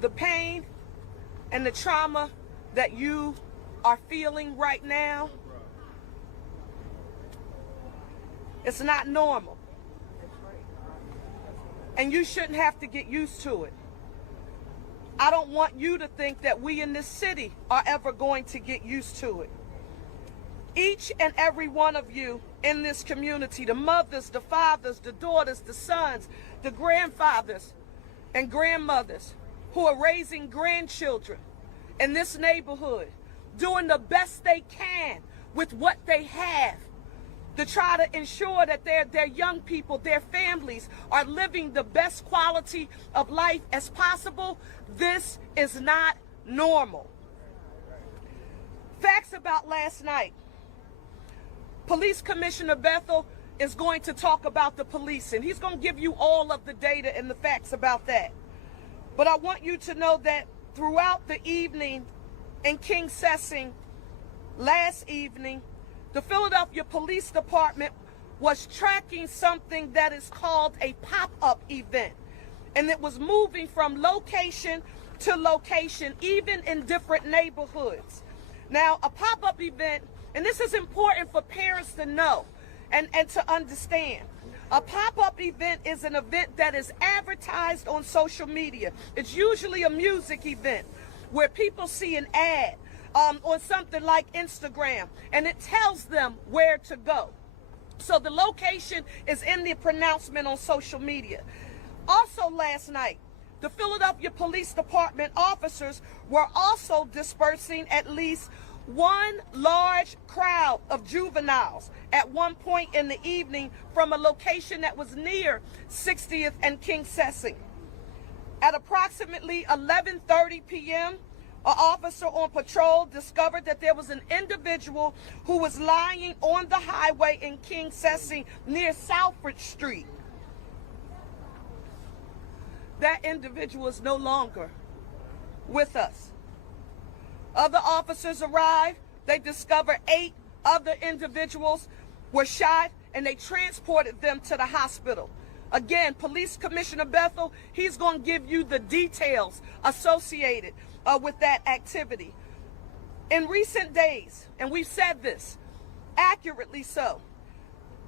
the pain and the trauma that you are feeling right now, it's not normal. And you shouldn't have to get used to it. I don't want you to think that we in this city are ever going to get used to it. Each and every one of you in this community, the mothers, the fathers, the daughters, the sons, the grandfathers and grandmothers who are raising grandchildren in this neighborhood, doing the best they can with what they have to try to ensure that their young people, their families are living the best quality of life as possible. This is not normal. Facts about last night. Police Commissioner Bethel is going to talk about the police, and he's going to give you all of the data and the facts about that. But I want you to know that throughout the evening in King Sessing last evening, the Philadelphia Police Department was tracking something that is called a pop-up event. And it was moving from location to location, even in different neighborhoods. Now, a pop-up event, and this is important for parents to know and to understand. A pop-up event is an event that is advertised on social media. It's usually a music event where people see an ad on something like Instagram, and it tells them where to go. So the location is in the pronouncement on social media. Also last night, the Philadelphia Police Department officers were also dispersing at least one large crowd of juveniles at one point in the evening from a location that was near 60th and King Sessing. At approximately 11:30 p.m., an officer on patrol discovered that there was an individual who was lying on the highway in King Sessing near Southbridge Street. That individual is no longer with us. Other officers arrived. They discovered 8 other individuals were shot, and they transported them to the hospital. Again, Police Commissioner Bethel, he's going to give you the details associated with that activity. In recent days, and we've said this accurately so,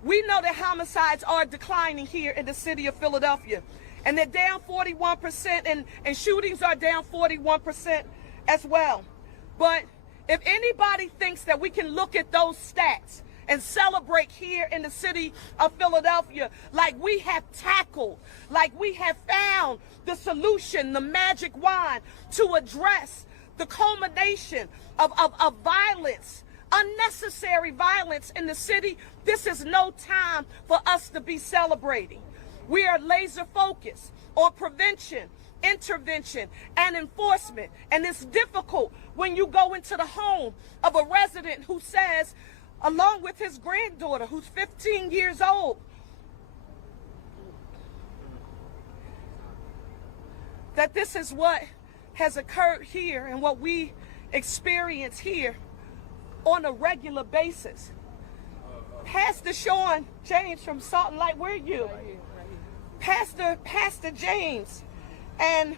we know that homicides are declining here in the city of Philadelphia, and they're down 41%, and shootings are down 41% as well. But if anybody thinks that we can look at those stats and celebrate here in the city of Philadelphia like we have tackled, like we have found the solution, the magic wand to address the culmination of violence, unnecessary violence in the city, this is no time for us to be celebrating. We are laser focused on prevention, intervention, and enforcement. And it's difficult when you go into the home of a resident who says, along with his granddaughter who's 15 years old, that this is what has occurred here and what we experience here on a regular basis. Pastor Sean James from Salt and Light, where are you? Pastor James and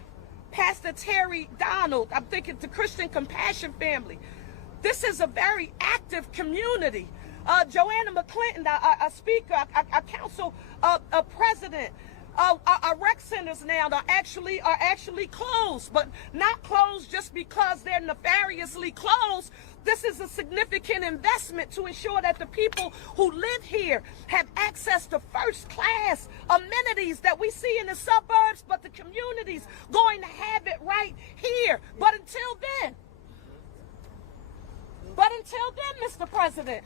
Pastor Terry Donald, I'm thinking the Christian Compassion family. This is a very active community. Joanna McClinton, our speaker, our council president, our rec centers now are actually closed, but not closed just because they're nefariously closed. This is a significant investment to ensure that the people who live here have access to first-class amenities that we see in the suburbs, but the community's going to have it right here. But until then, Mr. President,